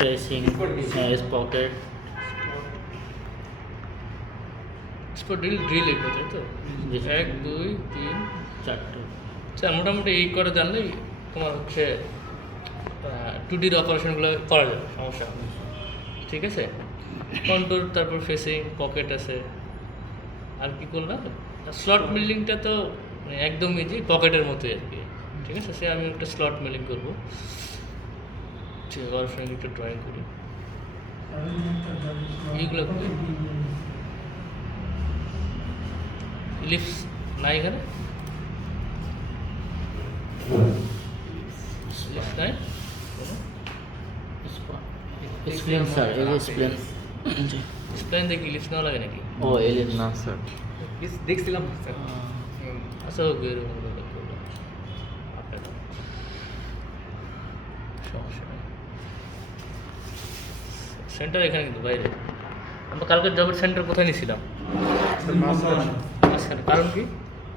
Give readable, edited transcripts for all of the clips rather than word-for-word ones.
Facing, sprocket. Spot drill লিখবো তাই তো? জি। 1 2 3 4টা। আচ্ছা, মোটামুটি এই করে জানলেই তোমার হচ্ছে 2Dর অপারেশনগুলো করা যাবে, সমস্যা হবে না। ঠিক আছে, কন্ট্রোল, তারপর ফেসিং, পকেট আছে, আর কি করলাম? স্লট বিল্ডিংটা তো মানে একদম ইজি, পকেটের মতোই আর কি। ঠিক আছে, সে আমি একটা স্লট মিলিং করবো। ঠিক আছে, ওর সঙ্গে একটা ড্রয়িং করি। এইগুলো লিপস নাই এখানে, লিপস নাই কোনো? স্প্লেন স্যার, এই যে স্প্লেন। জি। স্প্লেন দেখি লিপস নেওয়া লাগে নাকি? ও এলিপস। না স্যার, দেখছিলাম স্যার। আচ্ছা, ওকে এরকম করে করবো। আপনার সমস্যা নেই। সেন্টার এখানে কিন্তু বাইরে। আমরা কালকে জবের সেন্টার কোথায় নিয়েছিলাম? মাঝখানে। কারণ কি?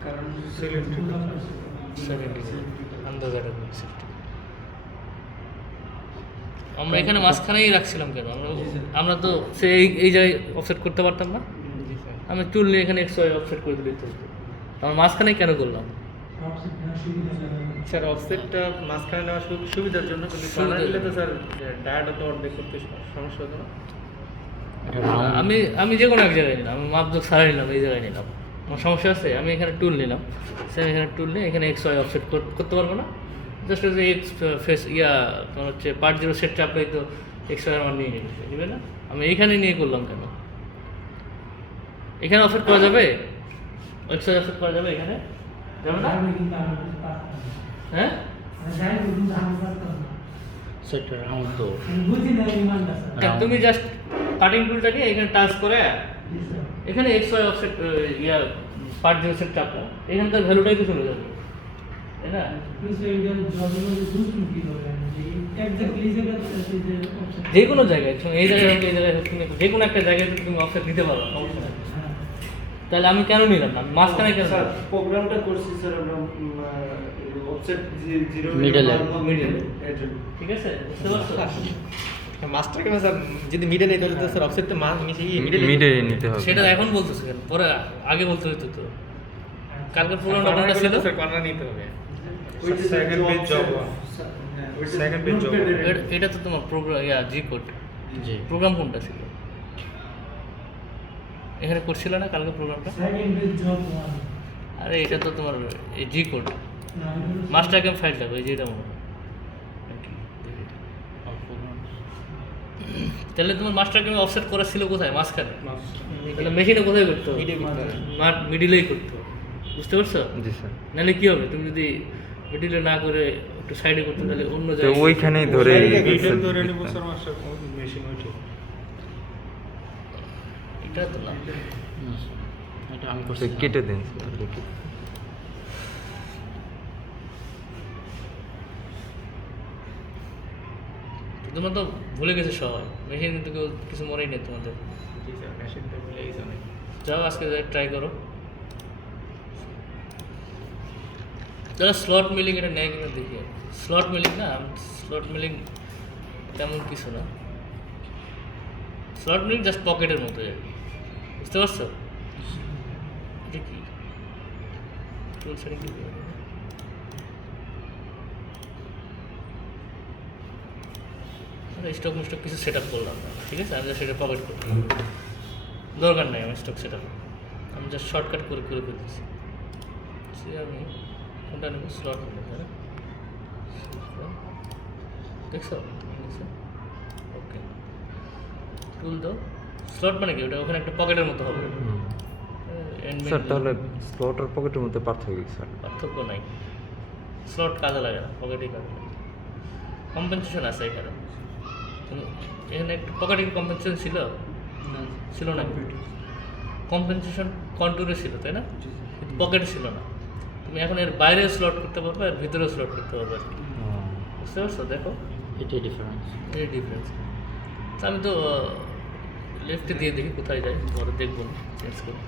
কারণ আন্দাজের সেফটি। আমরা এখানে মাঝখানেই রাখছিলাম কেন? আমরা তো সে এই জায়গায় অফসেট করতে পারতাম না? আমি টুল নিয়ে এখানে এক্স ওয়াই অফসেট করে দিলেই তো হতো। আমরা মাঝখানেই কেন করলাম? স্যার অফসেটটা মাঝখানে নেওয়া সুবিধার জন্য, কিন্তু কর্নার নিলে তো স্যার ডায়াটা তো অর্ধেক করতে সমস্যা হতো না। আমি যে কোনো এক জায়গায় নিলাম, আমি মাপজোক সারা নিলাম, এই জায়গায় নিলাম, আমার সমস্যা আছে? আমি এখানে টুল নিলাম, সে আমি এখানে টুল নিয়ে এখানে এক্স ওয়াই অফসেট করতে পারবো না? জাস্ট যে এক্স ফেস তোমার হচ্ছে পার্ট জিরো সেট চাপলেই তো এক্স ওয়াই আমার নিয়ে নেবে না? আমি এইখানে নিয়ে করলাম কেন? এখানে অফসেট করা যাবে? এক্স ওয়াই অফসেট করা যাবে এখানে? যাবে না? হ্যাঁ, সেটা রাউন্ড তো। তুমি জাস্ট কাটিং টুলটা নিয়ে এখানে টাচ করে এখানে X Y offset part zero set চাপলাম, এখানকার ভ্যালুটাই তো চলে যাবে, তাই না? যে কোনো জায়গায় এই জায়গায় হোক, এই জায়গায় হোক, তুমি যে কোনো একটা জায়গায় তুমি অফসেট দিতে পারো, সমস্যা নেই। তাহলে আমি কেন নিলাম না? মাঝখানে কেন? স্যার প্রোগ্রামটা করছি স্যার আমরা অফসেট জিরো Middle এ। মিডিলে। ঠিক আছে, বুঝতে পারছো? মাস্টার কেন স্যার, যদি মিডল এই তাহলে তো স্যার অফসেটটা মিডে নিতে হবে। সেটা এখন বলতেছো কেন? পরে আগে বলতে হতো তো। কালকের প্রোগ্রামটা কোনটা ছিল? স্যার কর্নার নিতে হবে। ওই যে সেকেন্ড পেজ জব, ওই সেকেন্ড পেজ জব। এটা তো তোমার প্রোগ্রাম জি কোড। জি। প্রোগ্রাম কোনটা ছিল? এখানে করছিল না কালকে প্রোগ্রামটা? আরে এটা তো তোমার এই জি কোড, মাস্টার ক্যাম্প ফাইল থাকবে, এই যে এটা মনে হয়। তাহলে তোমার মাস্টার ক্যাম্প অফসেট করা ছিল কোথায়? মাঝখানে। তাহলে মেশিনে কোথায় করতে হবে? মিডিলেই করতে হবে, বুঝতে পারছো? জি স্যার, নাহলে কি হবে? তুমি যদি মিডিলে না করে একটু সাইডে করতে, তাহলে অন্য তো জায়গায় ওইখানেই ধরে মেশিন ওইটা। এটা তো না। এটা আমি তো করছি। কেটে দিন স্যার, দেখি। তোমরা তো ভুলে গেছো সবাই, মেশিন কিন্তু কেউ কিছু মনেই নেই তোমাদের। জি স্যার, মেশিনটা বলে এই জানেন। যাও আজকে ট্রাই করো। যারা স্লট মিলিং এটা নেয় কিনা দেখি। স্লট মিলিং না, স্লট মিলিং তেমন কিছু না। স্লট মিলিং জাস্ট পকেটের মতো আর কি, বুঝতে পারছো? এটা কি টুল সেটিং কি? স্টক মিস্টক কিছু সেট আপ করলাম না, ঠিক আছে? আমি সেটা পকেট করলাম, দরকার নাই আমার স্টক সেট আপ। আমি জাস্ট শর্টকাট করে করে ফেলতেছি। সে আমি কোনটা নেব? স্লট নেব, তাই না? দেখছো? ওকে, টুল দাও। স্লট মানে কি? ওটা ওখানে একটা পকেটের মতো হবে। স্যার তাহলে স্লট আর পকেটের মধ্যে পার্থক্য কি স্যার? পার্থক্য নাই, স্লট কাজে লাগে না, পকেটেই কাজে লাগে। কম্পেনসেশন আছে এখানে। এখানে একটা পকেটে কি কম্পেনসেশন ছিল? ছিল না। কম্পেনসেশন কন্ট্রোলে ছিল, তাই না? কিন্তু পকেটে ছিল না। তুমি এখন এর বাইরে স্লট করতে পারবে আর ভিতরেও স্লট করতে পারবে আর কি, বুঝতে পারছো? দেখো এটাই ডিফারেন্স। এই ডিফারেন্স। তা আমি তো লেফটে দিয়ে দেখি কোথায় যায়, পরে দেখবো চেঞ্জ করে।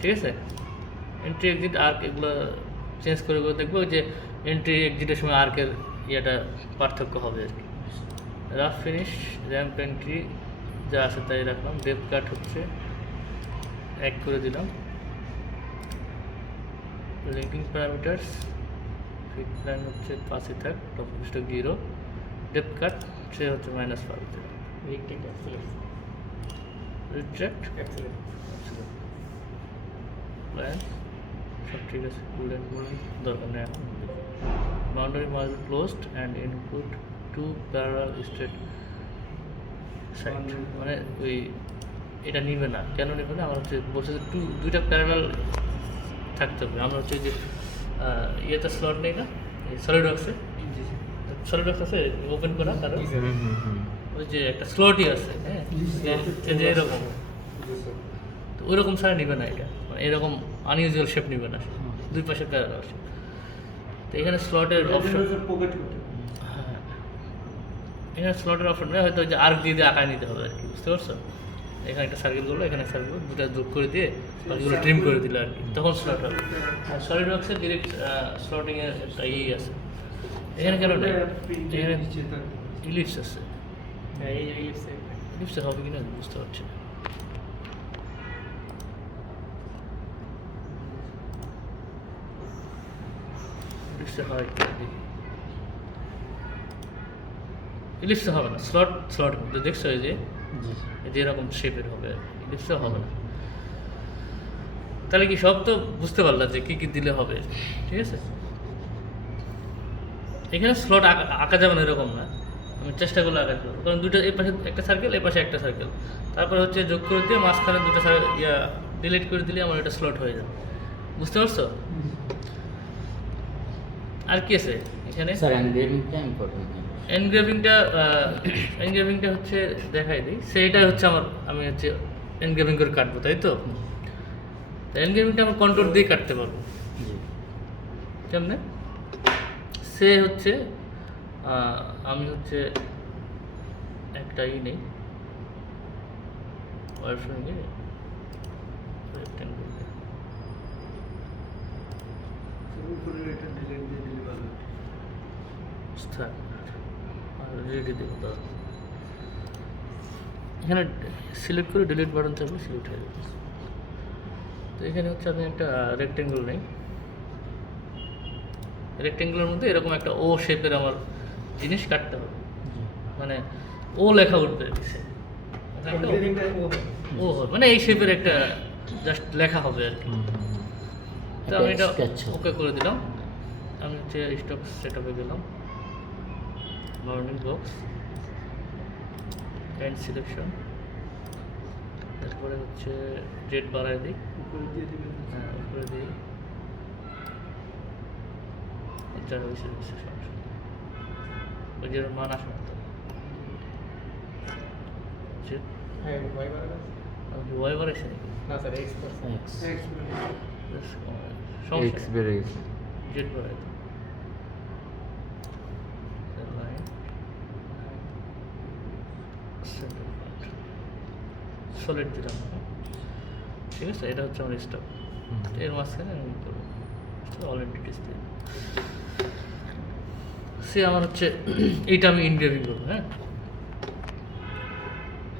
ঠিক আছে, এন্ট্রি এক্সিট আর্ক এগুলো চেঞ্জ করে করে দেখবো যে এন্ট্রি এক্সিটের সময় আর্কের ইয়েটা পার্থক্য হবে আর কি। রাফ ফিনিশ, র্যাম্প এন্ট্রি যা আছে তাই রাখলাম। ডেপ কাট হচ্ছে 1 করে দিলাম। লিঙ্কিং প্যারামিটার্স ফিট প্ল্যান হচ্ছে 5ই থাক, টপ স্টক 0। ডেপ কাট সে হচ্ছে -5 দিলাম। রিট্রাক্ট প্ল্যান সব ঠিক আছে, কুলেন্ট দরকার নেই এখন। Boundary must be closed and include 2 parallel straight side, মানে ওই এটা নিবে না। কেন নিবে না? আমার হচ্ছে বলছে যে দুইটা প্যারালাল থাকতে হবে। আমরা হচ্ছে যে ইয়েতে স্লট নেই না, সলিড ওয়ার্কসে আছে ওপেন করা, কারণ ওই যে একটা স্লটই আছে, হ্যাঁ, যে এরকম, তো ওইরকম ছাড়া নিবে না এটা, মানে এরকম আনইউজুয়াল শেপ নিবে না, দুই পাশে প্যারালাল শেপ। তো এখানে স্লটের অপশন, হ্যাঁ এখানে স্লটের অপশন নেই, হয়তো ওই যে আর্ক দিয়ে আঁকায় নিতে হবে আর কি, বুঝতে পারছো? এখানে একটা সার্কেল করলো, এখানে সার্কেল দুটা যোগ করে দিয়ে বাকিগুলো ট্রিম করে দিল আর কি, তখন স্লট হবে। আর সলিড ওয়ার্কসে ডিরেক্ট স্লটিংয়ের একটা ইয়ে আছে। এখানে কেন নেই? এখানে ইলিপস আছে, ইলিপসে হবে কিনা বুঝতে পারছি না। ইলিপসে হয় কিনা দেখি। ইলিপসে হবে না, স্লট মধ্যে দেখছো এই যে এরকম শেপের হবে, ইলিপসে হবে না। তাহলে কি সব তো বুঝতে পারলাম যে কী কী দিলে হবে, ঠিক আছে? এখানে স্লট আঁকা যাবে না এরকম না, আমি চেষ্টা করলে আঁকা যাবো, কারণ দুটো এই পাশে একটা সার্কেল, এই পাশে একটা সার্কেল, তারপরে হচ্ছে যোগ করে দিয়ে মাঝখানে দুটো ডিলিট করে দিলে আমার এটা স্লট হয়ে যাবে, বুঝতে পারছো? আর কি আছে এখানে? Sir এনগ্রেভিংটা important. এনগ্রেভিংটা হচ্ছে দেখাই দিই, সেইটা হচ্ছে আমি হচ্ছে এনগ্রেভিং করে কাটবো, তাই তো? এনগ্রেভিংটা আমার কন্ট্রোল দিয়ে কাটতে পারবো। কেমনে? সে হচ্ছে আমি হচ্ছে একটা নেই ওয়ারফ্রেমে রেক্ট্যাঙ্গেল, রেডি দেবো। এখানে সিলেক্ট করে ডিলিট বাটন থাকলে সিলেক্ট হয়ে যাবে। তো এখানে হচ্ছে আমি একটা রেক্ট্যাঙ্গেল নেই, রেক্ট্যাঙ্গেলের মধ্যে এরকম একটা ও শেপের আমার জিনিস কাটতে হবে, মানে ও লেখা উঠবে পিছে, ও মানে এই শেপের একটা জাস্ট লেখা হবে আর কি। তো আমি এটা ওকে করে দিলাম। আমি হচ্ছে স্টক সেট আপে গেলাম, বাউন্ডিং বক্স অ্যান্ড সিলেকশন, তারপরে হচ্ছে ডেট বাড়ায় দিই, হ্যাঁ উপরে দিই, যা হয়েছে সমস্যা, ওই যে মান আসে না তো ওয়াই বাড়াইছে নাকি? এক্স বেড়ে গেছে। জেড বাড়াই দিই, সলিড দিলাম, ঠিক আছে? এটা হচ্ছে আমার স্টক, এর মাঝখানে আমি করবো অল এন্টিটিস দিয়ে। সে আমার হচ্ছে এইটা আমি এনগ্রেভিং করবো, হ্যাঁ।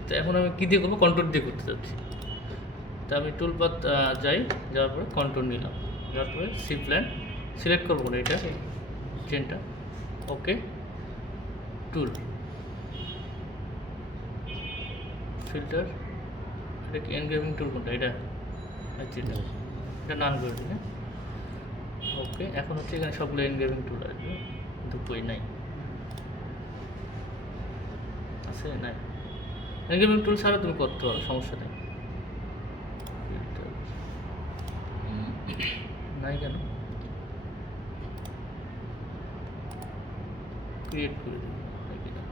তো এখন আমি কী দিয়ে করবো? কন্ট্রোল দিয়ে করতে চাচ্ছি। তো আমি টুলপাত যাওয়ার পরে কন্ট্রোল নিলাম, যাওয়ার পরে সি প্ল্যান সিলেক্ট করবো না, এটা চেনটা ওকে, টুল ফিল্টার, এটা কি এনগ্রেভিং টুল কোনটা? এটা আচ্ছা, এটা নান করে দিই, হ্যাঁ ওকে। এখন হচ্ছে এখানে সবগুলো এনগ্রেভিং টুল আসবে, কিন্তু কই নাই, আছে নাই? এনগ্রেভিং টুল ছাড়া তুমি করতে পারো, সমস্যা নেই। নাই কেন? ক্রিয়েট করে দিই নাকি না?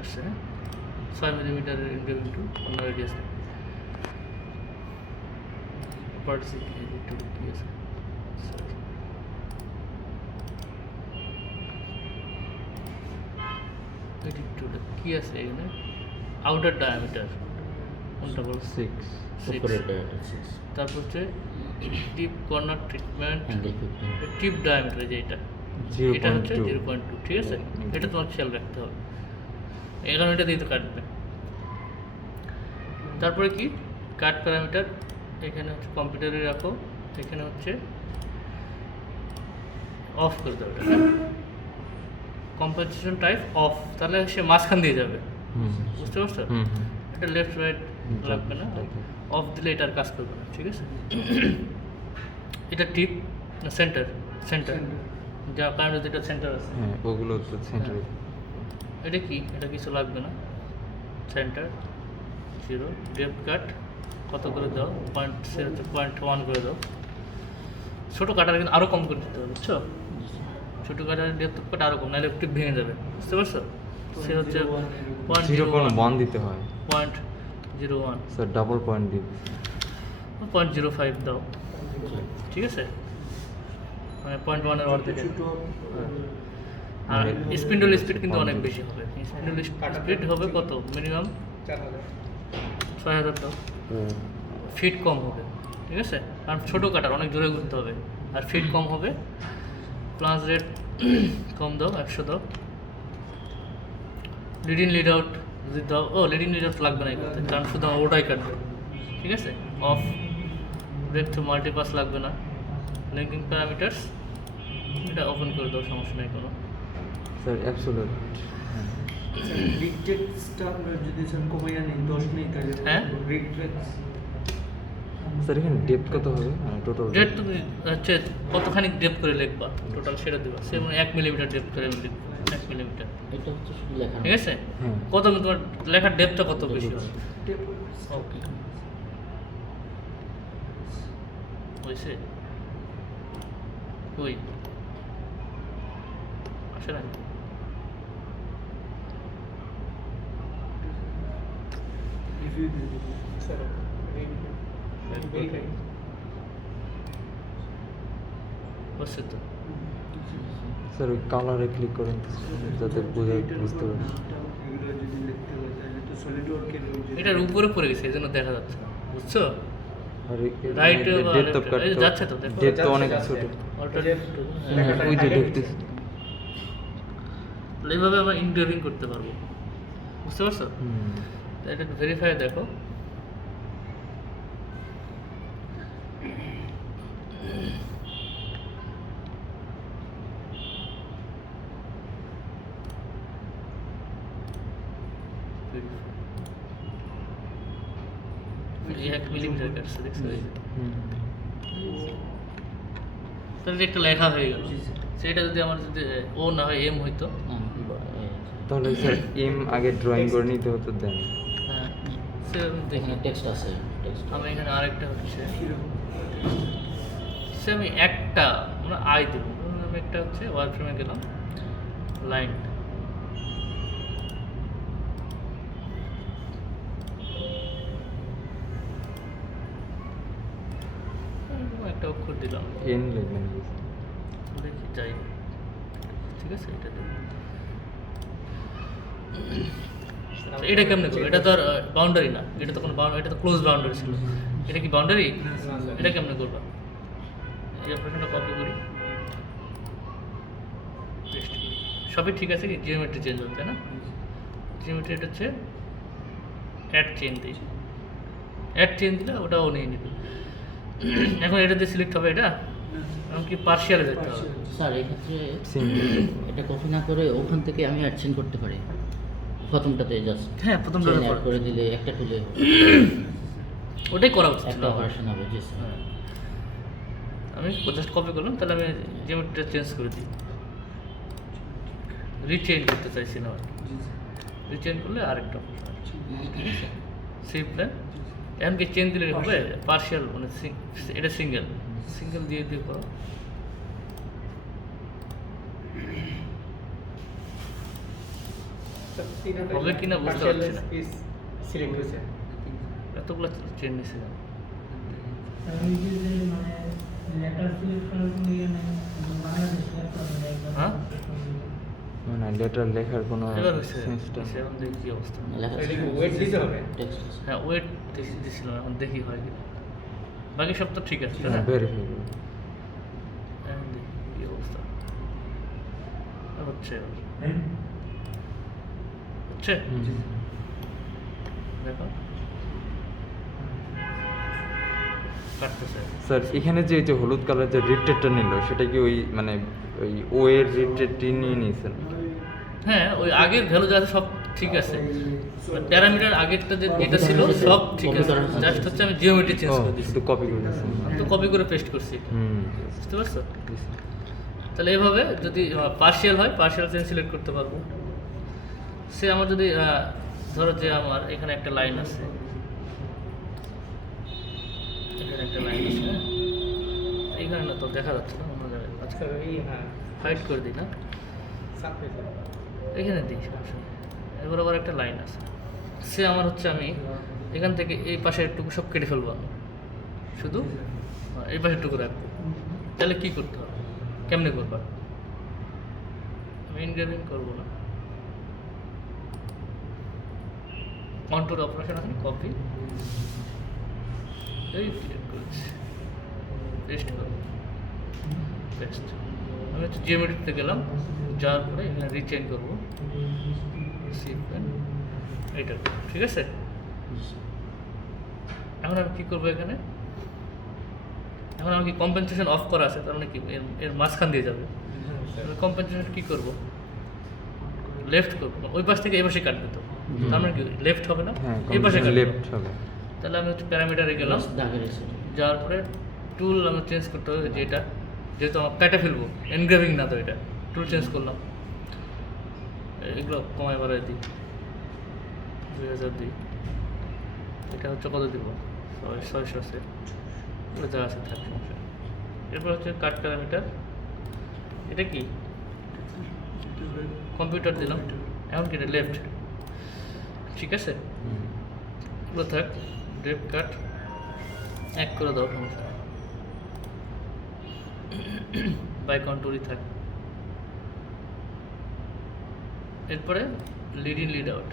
আসছে 6 মিলিমিটারের এনগ্রেভিং টুল, অন্য রেডিয়াস নেই। পার্টিসিপ এডিট টুল কি আছে? এডিট টুল কি আছে এখানে? আউটার ডায়ামিটার কোনটা বল 6 উপরের ডায়ামিটার 6 তারপর হচ্ছে টিপ কর্নার ট্রিটমেন্ট অ্যাঙ্গেল 15 টিপ ডায়ামিটার যেটা এটা হচ্ছে 0.2 0.2 ঠিক আছে এটা তোমার খেয়াল রাখতে হবে এই কারণে এটা দিয়ে তো কাটবে তারপরে কি কাট প্যারামিটার এখানে হচ্ছে কম্পিউটারে রাখো এখানে হচ্ছে অফ করে দাও এটা কম্পেনসেশন টাইপ অফ তাহলে সে মাঝখান দিয়ে যাবে হুম বুঝতে পারছো হুম এটা লেফট রাইট লাগবে না ঠিক আছে। অফ দিলে এটার কাজ করবে না ঠিক আছে এটা টিপ না সেন্টার সেন্টার যা কারণ যেটা সেন্টার আছে হ্যাঁ ওগুলো তো সেন্টারে এটা কি এটা কিছু লাগবে না সেন্টার 0 ডেপথ কাট কত করে দাও .1 করে দাও ছোটো কাটার কিন্তু আরও কম করে দিতে হবে বুঝছো ছোটো কাটার ডেপথ কাট আরও কম নাহলে একটু ভেঙে যাবে বুঝতে পারছো সে হচ্ছে 0.1 দিতে হয় 0.01 স্যার ডাবল পয়েন্ট দিতে 0.05 দাও ঠিক আছে মানে 0.1 এর অর্ধেক আর স্পিন্ডল স্পিড কিন্তু অনেক বেশি হবে স্পিন্ডল স্পিড হবে কত মিনিমাম 6000 দাও ফিট কম হবে ঠিক আছে কারণ ছোটো কাটার অনেক জোরে ঘুরতে হবে আর ফিট কম হবে প্লাস রেট কম দাও 100 দাও লিড ইন লিড আউট যদি দাও লিড ইন লিড আউট লাগবে না এখানে কারণ শুধু আমার ওটাই কাটবে ঠিক আছে অফ ব্রেক টু মাল্টিপাস লাগবে না লিঙ্কিং প্যারামিটার্স এটা ওপেন করে দাও সমস্যা নেই কোনো স্যার অ্যাবসোলিউট রিটেক্সটা আমরা যদি স্যার কমাইয়া নেই 10 নেই তাহলে হ্যাঁ? রিটেক্স স্যার এখানে ডেপথ কত হবে মানে টোটাল ডেপ তুমি হচ্ছে কতখানি ডেপ করে লিখবা টোটাল সেটা দেবা সে মানে 1 মিলিমিটার ডেপ করে আমি লিখবো 1 মিলিমিটার এটা হচ্ছে শুধু লেখা ঠিক আছে হ্যাঁ কত তোমার লেখার ডেপটা কত বেশি হবে ওকে হয়েছে কই আসে না হচ্ছে তো স্যার ওই কালারে ক্লিক করেন তো, যাতে বুঝতে পারি এগুলো যদি লিখতে হয় তাহলে তো সলিড ওয়ার্কের এটার উপরে পড়ে গেছে এই জন্য দেখা যাচ্ছে না বুঝছো আর রাইট ডেপথ অফ কাট যাচ্ছে তো দেখো ডেপথ তো অনেক ছোট হ্যাঁ ওই যে ঢুকতেছে এইভাবে আমরা ইনডোরিং করতে পারবো বুঝতে পারছো হুম তো এটা ভেরিফাই দেখো এই 1 মিলিমিটার কাটছে দেখছো এই যে। হুম তাহলে একটা লেখা হয়ে গেল সেটা যদি আমার যদি ও না হয় এম হইতো তাহলে স্যার এম আগে ড্রয়িং করে নিতে হতো দেন হ্যাঁ সে আমি দেখি এখানে টেক্সট আছে টেক্সট আমি এখানে আরেকটা হচ্ছে সে আমি একটা আমরা আই দেবো আমি একটা হচ্ছে ওয়ার্ক ফ্রেমে গেলাম লাইন একটা অক্ষর দিলাম এন লিখবেন দেখি যাই ঠিক আছে এটা দেবো এটা কেমনে করবো এটা তো আর বাউন্ডারি না এটা তো কোনো এটা তো ক্লোজ বাউন্ডারি ছিল এটা কি বাউন্ডারি এটা কেমনে করবা এই অপারেশনটা কপি করি Paste করি। সবই ঠিক আছে কি জিওমেট্রি চেঞ্জ হতে না জিওমেট্রি এটা হচ্ছে অ্যাড চেন দিই অ্যাড চেন দিলে ওটাও নিয়ে নিবে এখন এটা দিয়ে সিলেক্ট হবে এটা এমনকি পার্শিয়ালে যেতে হবে স্যার এক্ষেত্রে সিঙ্গেল এটা কপি না করে ওখান থেকে আমি অ্যাডসেন্ড করতে পারি প্রথমটাতে জাস্ট হ্যাঁ প্রথমটা অ্যাড করে দিলে একটা টুলে ওটাই করা উচিত ছিল একটা আমার। অপারেশন হবে জি স্যার হ্যাঁ। আমি জাস্ট কপি করলাম তাহলে আমি জিওমেট্রিটা চেঞ্জ করে দিই রিচেঞ্জ করতে চাইছি না রিচেঞ্জ করলে আরেকটা option আসছে। ঠিক আছে সি প্ল্যান এমনকি চেঞ্জ দিলে হবে পার্শিয়াল মানে এটা সিঙ্গেল সিঙ্গেল দিয়ে দিয়ে করো হবে কিনা বুঝতে পারছি না সিলেক্ট হয়েছে এতগুলো চেঞ্জ নিয়েছিলাম মানে লেটার সিলেক্ট করার কোনো ইয়ে নেই বাংলাদেশ সিলেক্ট করা যায় হ্যাঁ? মানে লেটার লেখার কোনো এবার হচ্ছে সেন্সটা এখন দেখি কি অবস্থা। লেখা এটা কি weight দিতে হবে? টেক্সট আছে। হ্যাঁ ওয়েট দিছিলাম, এখন দেখি হয় কি। বাকি সব তো ঠিক আছে তাই না? ভেরিফাই এখন দেখি কি অবস্থা হচ্ছে। হচ্ছে দেখো কাটতেছে। স্যার এখানে যে এই যে হলুদ কালার যে রিটেটটা নিল সেটা কি ওই মানে ওই ও এর রিটেটটি নিয়ে নিয়েছেন? হ্যাঁ ওই আগের ভ্যালু যা আছে সব ঠিক আছে, প্যারামিটার আগেরটা যে যেটা ছিল সব ঠিক আছে, জাস্ট হচ্ছে আমি জিওমেট্রি চেঞ্জ করে দিয়েছি, শুধু কপি করে দিয়েছেন। আমি তো কপি করে পেস্ট করছি, বুঝতে পারছো? তাহলে এভাবে যদি পার্শিয়াল হয় পার্শিয়াল চেঞ্জ সিলেক্ট করতে পারবো। সে আমার যদি ধরো যে আমার এখানে একটা লাইন আছে, এখানে একটা লাইন আছে, হ্যাঁ? এইখানে না তো দেখা যাচ্ছে না, অন্য জায়গায় আচ্ছা হ্যাঁ হাইড করে দিই না, সারফেস এখানে দিই সমস্যা নেই। এবার আবার একটা লাইন আছে, সে আমার হচ্ছে আমি এখান থেকে এই পাশের টুকু সব কেটে ফেলবো, আমি শুধু এই পাশের টুকু রাখবো। তাহলে কী করতে হবে, কেমনে করবা? আমি ইনগ্রেভিং করবো না, কন্ট্রোল অপারেশন আছে, কপি এই ক্লিক করছি, পেস্ট করবো, পেস্ট। আমি হচ্ছে জিওমেট্রিতে গেলাম, যাওয়ার পরে এখানে রিচেঞ্জ করবো, এইটা ঠিক আছে। এখন আমি কী করবো এখানে, এখন আমি কি কম্পেনসেশন অফ করা আছে, তার মানে কি এর মাঝখান দিয়ে যাবে। কম্পেনসেশন কী করবো, লেফট করবো, ওই পাশ থেকে এই পাশে কাটবে, তো তার মানে কি লেফট হবে না, হ্যাঁ এই পাশে কাটবে। লেফট হবে। তাহলে আমি হচ্ছে প্যারামিটারে গেলাম, দাগের এসে যাওয়ার পরে টুল আমি চেঞ্জ করতে হবে, যেটা যেহেতু আমার কেটে ফেলবো, এনগ্রেভিং না তো, এটা টুল চেঞ্জ করলাম, এগুলো কমায় বাড়ায় দিই, 2000 দিই, এটা হচ্ছে কত দিব, 600 আছে, এগুলো যা আছে থাক সমস্যা নেই। এরপর হচ্ছে কাট প্যারামিটার, এটা কি কম্পিউটার দিলাম, এখন কি এটা লেফট, ঠিক আছে, এগুলো থাক, ডেপ কাট এক করে দাও, সমস্যা নেই, বাই কন্ট্রোলই থাক। এরপরে lead in lead out,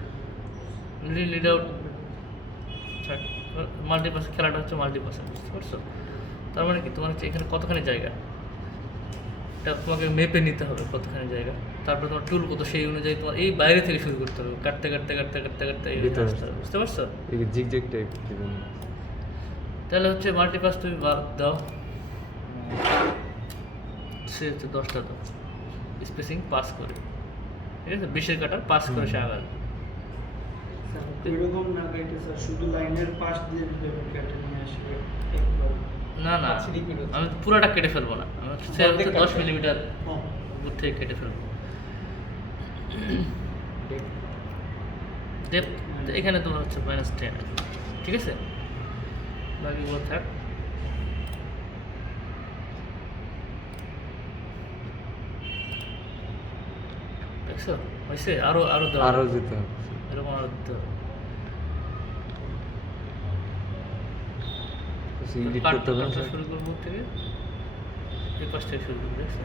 lead in lead out থাক। মাল্টিপাস খেলাটা হচ্ছে মাল্টিপাসে, বুঝতে পারছো? তার মানে কি তোমার হচ্ছে এখানে কতখানি জায়গা, এটা তোমাকে মেপে নিতে হবে কতখানি জায়গা, তারপরে তোমার টুল কত, সেই অনুযায়ী তোমার এই বাইরে থেকে শুরু করতে হবে, কাটতে কাটতে কাটতে কাটতে কাটতে এই ভিতরে আসতে হবে, বুঝতে পারছো? এই জিগজ্যাগ টাইপ দিবেন। তাহলে হচ্ছে মাল্টিপাস তুমি দাও, সে হচ্ছে 10টা দাও, স্পেসিং পাস করে, ঠিক আছে, 20-এর কাটার পাস করে সে আগাবে। এরকম না কেটে স্যার, শুধু লাইনের পাশ দিয়ে দিলে কেটে নিয়ে আসবে। না না, আচ্ছা, repeat হচ্ছে। আমি পুরোটা কেটে ফেলবো না, আমি হচ্ছে অর্ধেক 10 কাটবে। মিলিমিটার হ্যাঁ উপর থেকে কেটে ফেলবো। ডেপ এখানে তোমার হচ্ছে -10, ঠিক আছে, বাকিগুলো থাক। দেখছো হয়েছে, আরো আরো দাও, আরও যেতে হবে। এরকম আরো দিতে হবে। এডিট করতে হবে না কাটটা স্যার? শুরু করবো থেকে এই পাশ থেকে শুরু করবো, দেখছো,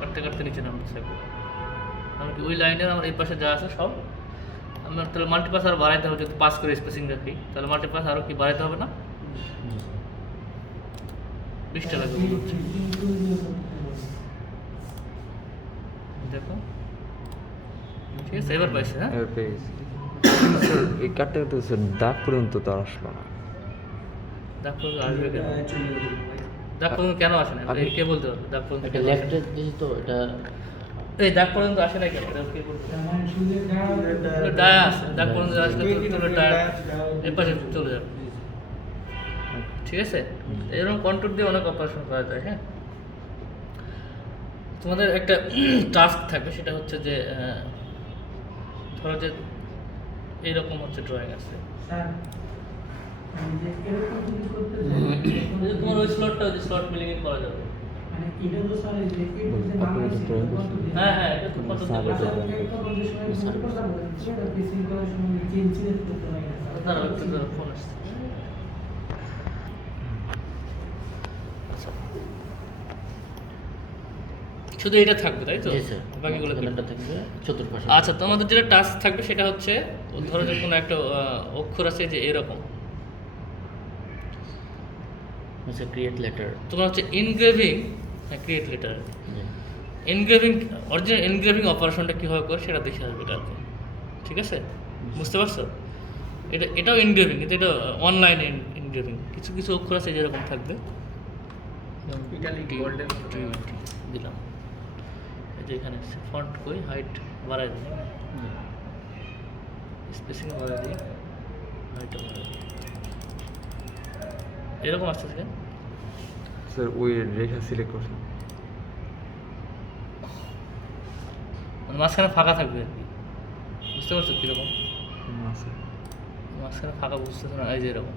কাটতে কাটতে নিচে নামতেছে। আমি কি ওই লাইনের আমার এই পাশে যা আছে সব আমার, তাহলে মাল্টিপাস আরও বাড়াইতে হবে, যদি পাস করে স্পেসিং রাখি, তাহলে মাল্টিপাস আরও কি বাড়াইতে হবে না, 20টা লাগবে মনে হচ্ছে। দেখো ঠিক আছে, এবার পাইছে, হ্যাঁ এবার পেয়ে গেছি। স্যার এই কাটতে কাটতে স্যার দাগ পর্যন্ত তো আর আসলো না। দাগ পর্যন্ত আসবে কেন, দাগ পর্যন্ত কেন আসে না, আপনি- কে বলতে পারবে দাগ পর্যন্ত এটা কেন আসে না? লেফটে দিয়েছি তো এটা এই দাগ পর্যন্ত আসে না কেন, এটা কে বলতে পারবে? ডায়া আছে, দাগ পর্যন্ত আসলে তো ডায়া এই পাশে চলে যাবে, ঠিক আছে। এরকম কন্ট্রোল দিয়ে অনেক অপারেশন করা যায়, হ্যাঁ। তোমাদের একটা টাস্ক থাকবে, সেটা হচ্ছে যে ধরো যে এইরকম হচ্ছে ড্রয়িং আছে, এই যে তোমার ওই স্লটটা, ওই স্লট মিলিং করা যাবে, হ্যাঁ হ্যাঁ, এটা তো পছন্দ করতে হবে। দাঁড়াও একটু দাঁড়াও, ফোন আসছে। আচ্ছা শুধু এটা থাকবে তাই তো? জি স্যার, বাকিগুলো কি? কালারটা থাকবে চতুর্পাশে। আচ্ছা, তোমাদের যেটা টাচ থাকবে সেটা হচ্ছে ধরো যে কোনো একটা অক্ষর আছে যে এরকম, আচ্ছা, ক্রিয়েট লেটার। তোমার হচ্ছে ইনগ্রেভিং, হ্যাঁ create letter, engraving, original engraving অপারেশনটা কীভাবে করে সেটা দেখে আসবে কালকে, ঠিক আছে? বুঝতে পারছো? এটাও এনগ্রেভিং, কিন্তু এটা অনলাইন এনগ্রেভিং। কিছু কিছু অক্ষর আছে যেরকম থাকবে, ইটালিক গোল্ডেন দিলাম, এই যে এখানে ফন্ট কই হাইট বাড়াই দিই, স্পেসিং বাড়াই দিই, হাইটটা বাড়াই দিই, এরকম আসতেছে কেন? স্যার ওই রেখা সিলেক্ট করছেন। মানে মাঝখানে ফাঁকা থাকবে আর কি, বুঝতে পারছো কীরকম? না স্যার। মাঝখানে ফাঁকা বুঝতেছো না? এই যে এরকম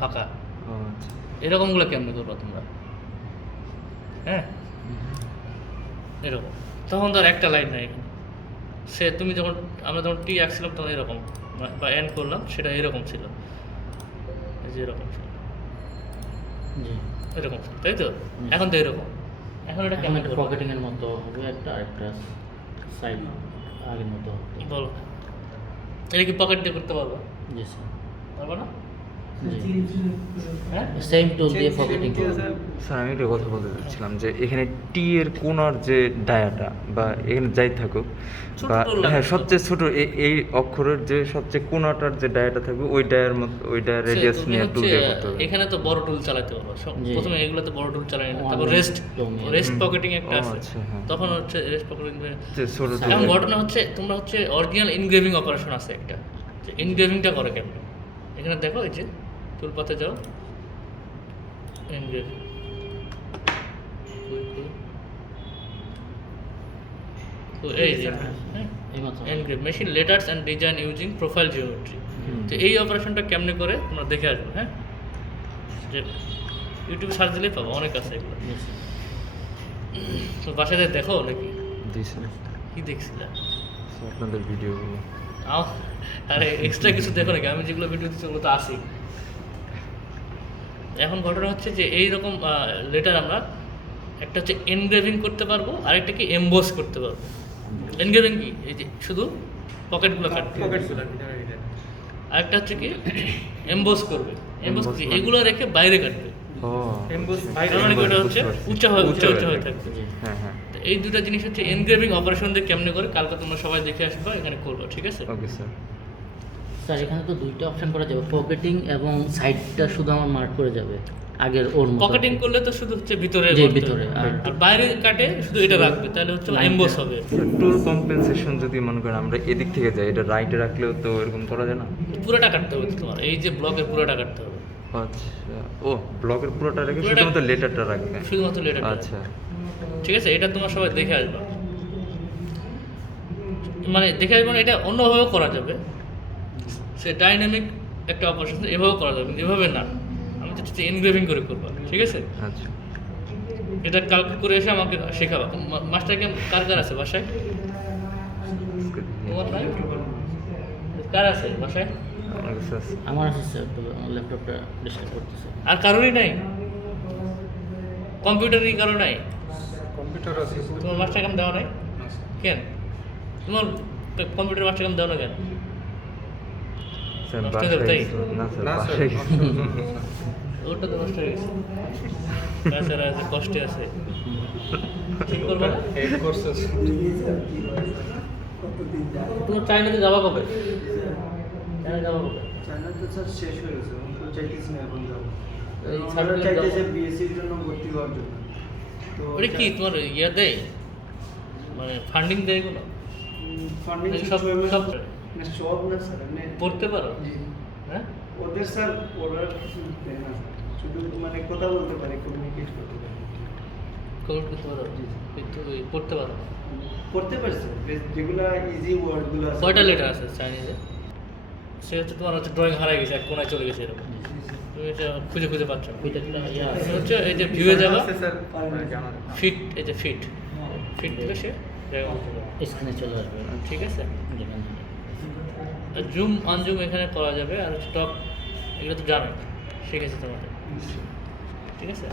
ফাঁকা, ও আচ্ছা। এরকমগুলো কেমনে করবো তোমরা? হ্যাঁ এরকম, তখন তো আর একটা লাইন নাই এখানে। সে তুমি যখন আমরা যখন টি আঁকছিলাম তখন এরকম, বা এন্ড করলাম সেটা এরকম ছিল, এই যে এরকম ছিল, জি। এরকম ছিল, তাই তো? এখন তো এরকম, এখন এটা এখন কেমন একটা করবো? পকেটিং এর মতো হবে, আরেকটা সাইড আগের মতো হবে। বলো, এটা কি পকেট দিয়ে করতে পারবো? জি স্যার। পারবো না? জি, হ্যাঁ সেম টুল দিয়ে পকেটিং করব। স্যার আমি একটা কথা বলতে চাচ্ছিলাম যে এখানে টি এর কোণার যে ডায়াটা বা এখানে যাই থাকুক ছোট বা tool লাগে হ্যাঁ তো। সবচেয়ে ছোট এই অক্ষরের যে সবচেয়ে কোণাটার যে ডায়াটা থাকবে ওই ডায়ার মতো ওই ডায়ার রেডিয়াস তুমি নিয়ে টুল হচ্ছে দিয়ে করতে হবে। এখানে তো বড় টুল চালাতে পারবো জি। প্রথমে, এগুলোতে বড় টুল চালাই না, তারপর One rest domain। Rest pocketing একটা ও আছে, আচ্ছা, হ্যাঁ। তখন হচ্ছে রেস্ট পকেটিং। যে ছোট এখন tool- ঘটনা হচ্ছে তোমরা হচ্ছে অরিজিনাল ইনগ্রেভিং অপারেশন আছে একটা, যে ইনগ্রেভিংটা করে কেমন এখানে দেখো, এই যে টুল পাতে যাও, এনগ্রেভিং, এই যে হ্যাঁ, এইমাত্র engrave machine letters and design using profile geometry. তো এই অপারেশনটা কেমনে করে তোমরা দেখে আসবো, হ্যাঁ, যে ইউটিউবে সার্চ দিলেই পাবো, অনেক আছে এগুলো। জি স্যার। তো বাসায় যেয়ে দেখো নাকি জি স্যার। কি দেখছিলাম? স্যার, আপনাদের ভিডিওগুলো আরে এক্সট্রা কিছু দেখো নাকি? আমি যেগুলো ভিডিও দিচ্ছি ওগুলো তো আসি। এখন ঘটনা হচ্ছে যে এইরকম লেটার আমরা একটা হচ্ছে এনগ্রেভিং করতে পারবো, আরেকটা কি এমবোস করতে পারবো। এনগ্রেভিং কি, এই যে শুধু পকেটগুলো কাটবে, পকেটগুলো আরেকটা হচ্ছে কি এমবোস করবে। এমবোস কি, Emboss এগুলো রেখে বাইরে কাটবে। ও এমবোস তার মানে কি ওটা হচ্ছে উঁচা হয়ে থাকবে। জি। হ্যাঁ হ্যাঁ তো এই দুটো জিনিস হচ্ছে এনগ্রেভিং অপারেশন দিয়ে কেমনে করে কালকে তোমরা সবাই দেখে আসবে, এখানে করবো, ঠিক আছে? Okay sir. স্যার এখানে তো দুইটা অপশন করা যাবে, পকেটিং এবং সাইডটা শুধু আমার মার্ক করে যাবে আগের ওর মতো। পকেটিং করলে তো শুধু হচ্ছে ভিতরে জি, করতে ভিতরে, হবে। আর- আর বাইরে কাটে শুধু এটা রাখবে, তাহলে হচ্ছে Line এমবোস টা- হবে। টুল কম্পেনসেশন যদি মনে করেন আমরা এদিক থেকে যাই, এটা রাইটে রাখলেও তো এরকম করা যায় না? পুরোটা কাটতে হবে তোমার, এই যে ব্লকের পুরোটা কাটতে হবে, আচ্ছা, ও ব্লকের পুরোটা রেখে পুরোটা- শুধুমাত্র লেটারটা রাখবে। শুধুমাত্র লেটার। আচ্ছা ঠিক আছে, এটা তোমার সবাই দেখে আসবে, মানে দেখে আসবে, মানে এটা অন্যভাবেও করা যাবে। সে ডাইনামিক একটা অপারেশন এভাবেও করা যাবে, কিন্তু এভাবে না। আমি চাচ্ছি এনগ্রেভিং করে করবো, ঠিক আছে? আচ্ছা। এটা কালকে করে এসে আমাকে শেখাবো। মাস্টার কেমন কার কার আছে বাসায়? তোমার নাই? কার আছে বাসায়? আমার কাছে আছে। আমার আছে স্যার, তো আমার ল্যাপটপটা ডিসপ্লে করতেছে। আর কারোরই নাই? কম্পিউটারই কারো নাই? কম্পিউটার আছে তোমার মাস্টার কাম দেওয়া নাই কেন? তোমার কম্পিউটার মাস্টার কাম দেওয়া না কেন? স্যার নষ্ট হয়ে যাবে বাসায় তাই? না স্যার না, স্যার। বাসায় ওটা তো নষ্ট হয়ে গেছে, তাছাড়া আছে কষ্টে আছে, ঠিক করবো না? হেড কোর্সেস তোমার চাইনাতে যাওয়া কবে? চায়না যাওয়া কবে? চায়না তো স্যার শেষ হয়ে গেছে, এখন তো চাইতেছি না এখন যাবো। এই আমরা certificate চাইতেছি দাও। বিএসসির জন্য ভর্তি হওয়ার জন্য। তো ওটা কি তোমার ইয়ে দেয়, মানে ফান্ডিং দেয় এগুলো? ফান্ডিং সব সব না সব না স্যার, মানে পড়তে পারো? জি। হ্যাঁ, ওদের স্যার পড়ার কিছু দেয় না স্যার, শুধু মানে কথা বলতে পারে, কমিউনিকেট করতে পারে। কমেন্ট করতে পারো, কিন্তু ওই পড়তে পারো না। করতে পারছে যেগুলো ইজি ওয়ার্ডগুলো আছে। কয়টা লেটার আছে চাইনিজে? সে হচ্ছে তোমার হচ্ছে ড্রয়িং হারাই গেছে, এক কোনায় চলে গেছে এরকম, তুমি এটা খুঁজে খুঁজে পাচ্ছ না। ওইটা একটা ইয়ে আছে। তুমি হচ্ছে এই যে ভিউয়ে যাবা, আছে স্যার জানা ফিট, এই যে ফিট ফিট দিলে সে জায়গা মতো চলে আসবে। স্ক্রিনে চলে আসবে। ঠিক আছে, যেখানে জুম আনজুম এখানে করা যাবে, আর স্টপ এগুলো তো জানো, শিখেছি তোমাদের, ঠিক আছে?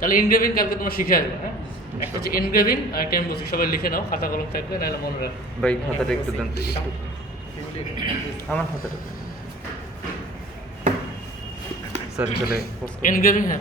তাহলে এনগ্রেভিং কালকে তোমরা শিখে আসবে, হ্যাঁ? একটা হচ্ছে এনগ্রেভিং আর একটা আমি বলছি, সবাই লিখে নাও, খাতা কলম থাকবে, নাহলে মনে রাখবে। ভাই খাতাটা একটু দেন তো, একটু। আমার খাতাটা দেন। স্যার তাহলে post করুন। এনগ্রেভিং, হ্যাঁ